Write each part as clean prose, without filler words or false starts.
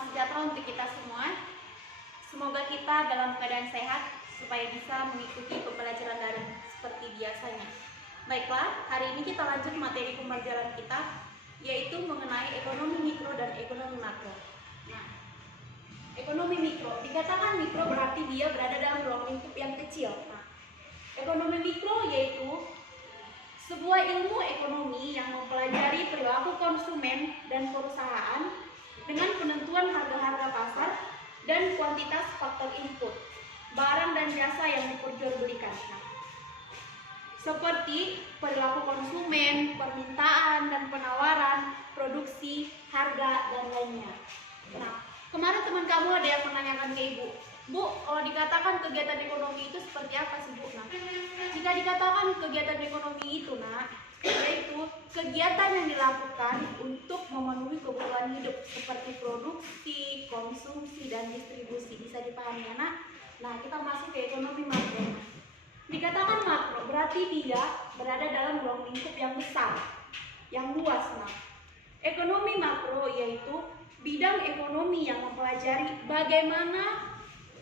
Salam sejahtera untuk kita semua. Semoga kita dalam keadaan sehat supaya bisa mengikuti pembelajaran daring seperti biasanya. Baiklah, hari ini kita lanjut materi pembelajaran kita, yaitu mengenai ekonomi mikro dan ekonomi makro. Nah, ekonomi mikro, dikatakan mikro berarti dia berada dalam ruang lingkup yang kecil. Nah, ekonomi mikro yaitu sebuah ilmu ekonomi yang mempelajari perilaku konsumen dan perusahaan dengan penentuan harga-harga pasar dan kuantitas faktor input, barang dan jasa yang diperjualbelikan. Nah, seperti perilaku konsumen, permintaan dan penawaran, produksi, harga, dan lainnya. Nah, kemarin teman kamu ada yang menanyakan ke ibu, Bu, kalau dikatakan kegiatan ekonomi itu seperti apa sih, Bu? Nah, jika dikatakan kegiatan ekonomi itu, yaitu kegiatan yang dilakukan untuk memenuhi kebutuhan hidup seperti produksi, konsumsi, dan distribusi. Bisa dipahami ya, Nak? Nah, kita masuk ke ekonomi makro. Dikatakan makro berarti dia berada dalam ruang lingkup yang besar, yang luas. Nah, ekonomi makro yaitu bidang ekonomi yang mempelajari bagaimana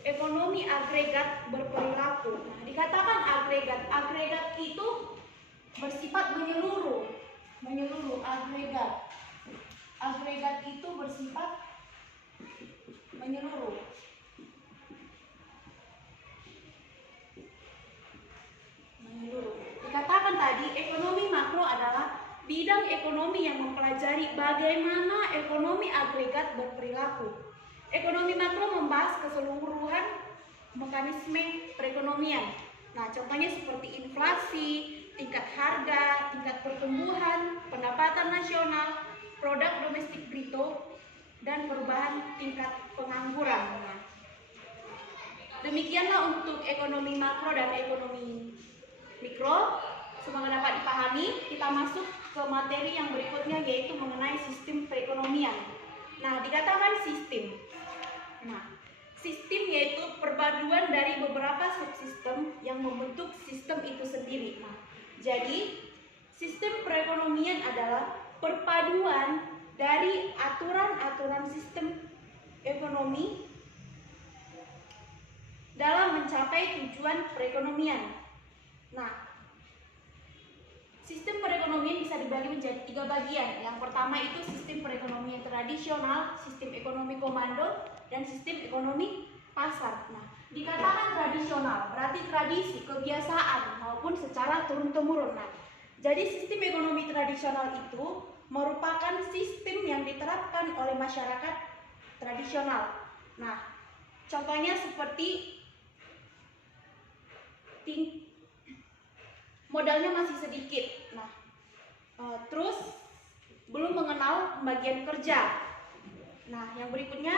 ekonomi agregat berperilaku. Nah, dikatakan agregat itu bersifat menyeluruh. Agregat itu bersifat menyeluruh. Dikatakan tadi ekonomi makro adalah bidang ekonomi yang mempelajari bagaimana ekonomi agregat berperilaku. Ekonomi makro membahas keseluruhan mekanisme perekonomian. Nah, contohnya seperti inflasi, tingkat harga, tingkat pertumbuhan, pendapatan nasional, produk domestik bruto, dan perubahan tingkat pengangguran. Nah, demikianlah untuk ekonomi makro dan ekonomi mikro. Semoga dapat dipahami. Kita masuk ke materi yang berikutnya, yaitu mengenai sistem perekonomian. Nah, dikatakan sistem. Nah, sistem yaitu perpaduan dari beberapa subsistem yang membentuk sistem itu sendiri. Nah, jadi sistem perekonomian adalah perpaduan dari aturan-aturan sistem ekonomi dalam mencapai tujuan perekonomian. Nah, sistem perekonomian bisa dibagi menjadi 3 bagian. Yang pertama itu sistem perekonomian tradisional, sistem ekonomi komando, dan sistem ekonomi pasar. Nah, dikatakan tradisional berarti tradisi, kebiasaan maupun secara turun-temurun. Nah, jadi sistem ekonomi tradisional itu merupakan sistem yang diterapkan oleh masyarakat tradisional. Nah, contohnya seperti modalnya masih sedikit. Nah, terus belum mengenal pembagian kerja. Nah, yang berikutnya,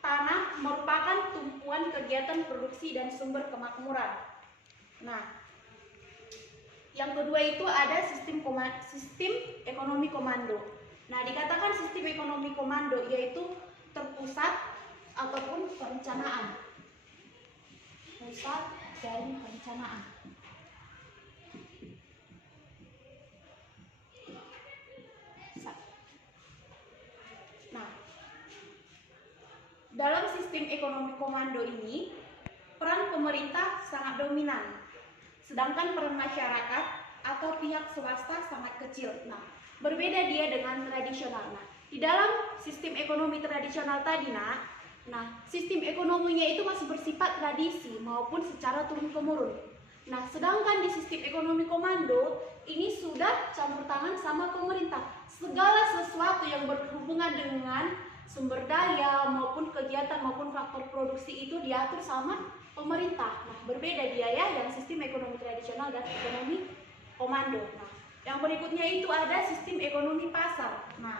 tanah merupakan tumpuan kegiatan produksi dan sumber kemakmuran. Nah, yang kedua itu ada sistem ekonomi komando. Nah, dikatakan sistem ekonomi komando yaitu terpusat ataupun perencanaan. Pusat dari perencanaan. Nah, dalam sistem ekonomi komando ini, peran pemerintah sangat dominan, sedangkan peran masyarakat atau pihak swasta sangat kecil. Nah, berbeda dia dengan tradisional. Nah, di dalam sistem ekonomi tradisional tadi, sistem ekonominya itu masih bersifat tradisi maupun secara turun-temurun. Nah, sedangkan di sistem ekonomi komando ini sudah campur tangan sama pemerintah. Segala sesuatu yang berhubungan dengan sumber daya maupun kegiatan maupun faktor produksi itu diatur sama pemerintah. Nah, berbeda dia ya yang sistem ekonomi tradisional dan ekonomi komando. Nah, yang berikutnya itu ada sistem ekonomi pasar. Nah,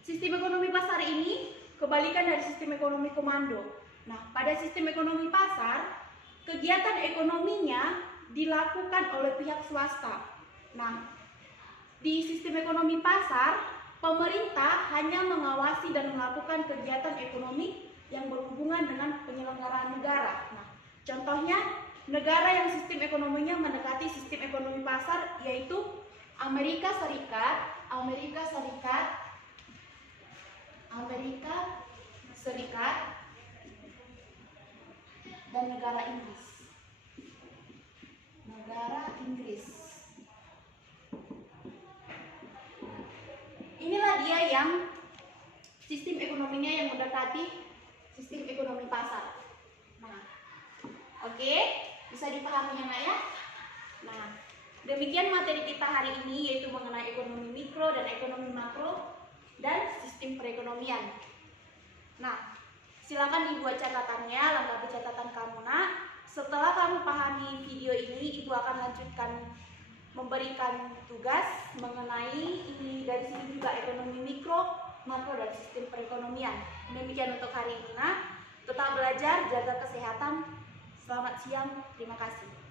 sistem ekonomi pasar ini kebalikan dari sistem ekonomi komando. Nah, pada sistem ekonomi pasar, kegiatan ekonominya dilakukan oleh pihak swasta. Nah, di sistem ekonomi pasar, pemerintah hanya mengawasi dan melakukan kegiatan ekonomi yang berhubungan dengan penyelenggaraan negara. Nah, contohnya negara yang sistem ekonominya mendekati sistem ekonomi pasar yaitu Amerika Serikat, dan negara Inggris. Negara Inggris. Inilah dia yang sistem ekonominya yang mendekati sistem ekonomi pasar. Nah, oke, bisa dipahami ya, Nak ya? Nah, demikian materi kita hari ini, yaitu mengenai ekonomi mikro dan ekonomi makro dan sistem perekonomian. Nah, silakan dibuat catatannya, lengkapi catatan kamu, Nak. Setelah kamu pahami video ini, Ibu akan lanjutkan memberikan tugas mengenai ini, dari sini juga ekonomi mikro, makro, dan sistem perekonomian. Demikian untuk hari ini, Nak. Tetap belajar, jaga kesehatan. Selamat siang, terima kasih.